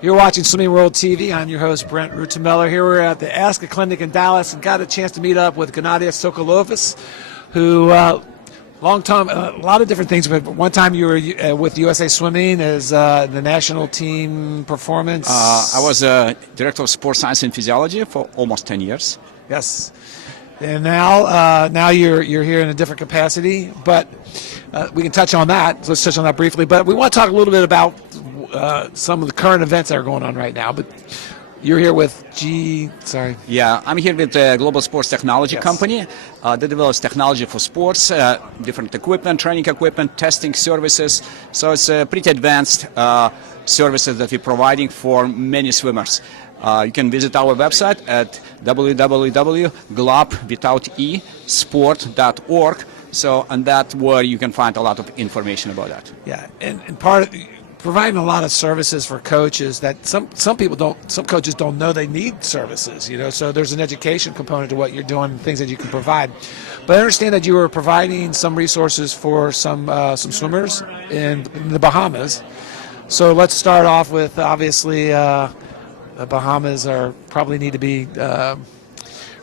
You're watching Swimming World TV. I'm your host, Brent Rutemeller. Here we're at the ASCA Clinic in Dallas and got a chance to meet up with Gennady Sokolovas, who long time, a lot of different things, but one time you were with USA Swimming as the national team performance. I was director of sports science and physiology for almost 10 years. Yes. And now you're here in a different capacity, but we can touch on that. So let's touch on that briefly. But we want to talk a little bit about some of the current events that are going on right now. But you're here with Yeah, I'm here with the Global Sports Technology Company that develops technology for sports, different equipment, training equipment, testing services. So it's pretty advanced services that we're providing for many swimmers. You can visit our website at www.globwithoutesport.org. So, and that's where you can find a lot of information about that. Yeah, and part of providing a lot of services for coaches that some coaches don't know they need services, so there's an education component to what you're doing, things that you can provide. But I understand that you were providing some resources for some swimmers in the Bahamas. So let's start off with, obviously, the Bahamas probably need to be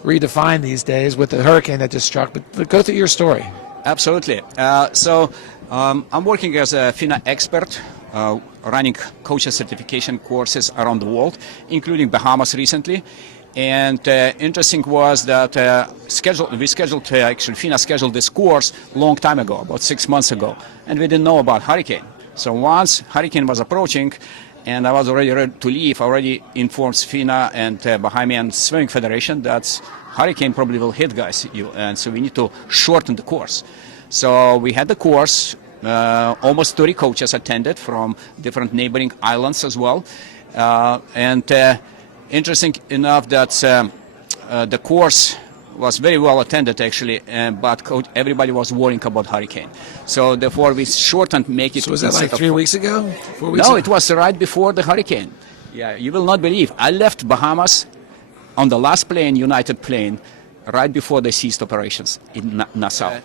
redefined these days with the hurricane that just struck, but go through your story. Absolutely. So I'm working as a FINA expert, running coaches certification courses around the world, including Bahamas recently. And interesting was that FINA scheduled this course a long time ago, about 6 months ago, and we didn't know about hurricane. So once hurricane was approaching, and I was already ready to leave, I already informed FINA and Bahamian Swimming Federation that hurricane probably will hit and so we need to shorten the course. So we had the course. Almost 30 coaches attended from different neighboring islands as well. Interesting enough that the course was very well attended actually, but everybody was worrying about hurricane. So therefore we shortened, make it. So was that like 3 weeks ago? 4 weeks No, ago? It was right before the hurricane. Yeah, you will not believe. I left Bahamas on the last plane, United plane, right before they ceased operations in Nassau.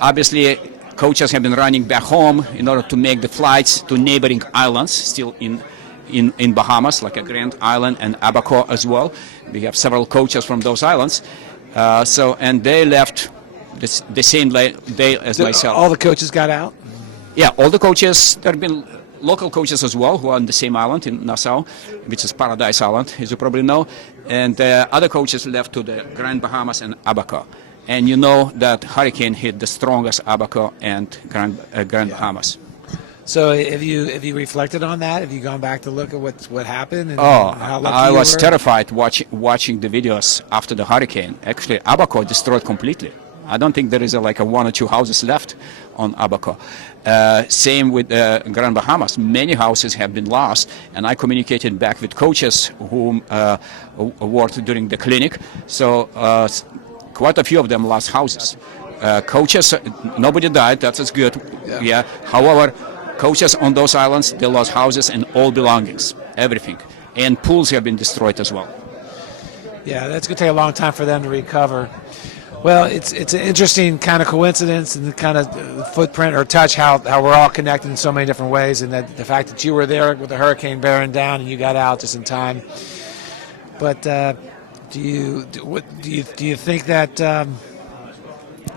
Obviously, coaches have been running back home in order to make the flights to neighboring islands, still in Bahamas, like a Grand Island and Abaco as well. We have several coaches from those islands. And they left the same day as myself. All the coaches got out? Yeah, all the coaches. There have been local coaches as well who are on the same island in Nassau, which is Paradise Island, as you probably know. And other coaches left to the Grand Bahamas and Abaco. And you know that hurricane hit the strongest Abaco and Grand Bahamas. So have you reflected on that? Have you gone back to look at what happened? And how lucky I you was were? terrified watching the videos after the hurricane. Actually, Abaco destroyed completely. I don't think there is like one or two houses left on Abaco. Same with Grand Bahamas. Many houses have been lost, and I communicated back with coaches who worked during the clinic. So quite a few of them lost houses. Coaches, nobody died. That's good. Yeah. However, coaches on those islands, they lost houses and all belongings, everything, and pools have been destroyed as well. Yeah, that's going to take a long time for them to recover. Well, it's an interesting kind of coincidence and the kind of footprint or touch how we're all connected in so many different ways, and that the fact that you were there with the hurricane bearing down and you got out just in time. But do you think that? I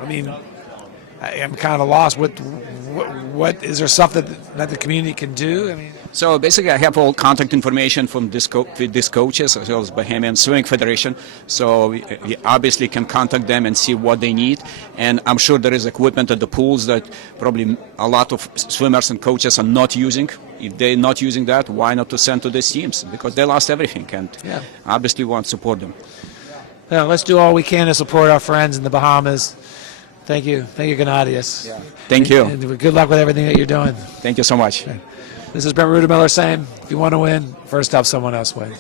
mean, I'm kind of lost. What is there stuff that the community can do? I mean. So basically, I have all contact information from these coaches as well as Bahamian Swimming Federation. So we obviously can contact them and see what they need. And I'm sure there is equipment at the pools that probably a lot of swimmers and coaches are not using. If they're not using that, why not to send to these teams? Because they lost everything, and obviously want to support them. Well, let's do all we can to support our friends in the Bahamas. Thank you, Gennady. Yeah. Thank you. And good luck with everything that you're doing. Thank you so much. This is Brent Rutemeller saying, if you want to win, first help someone else win.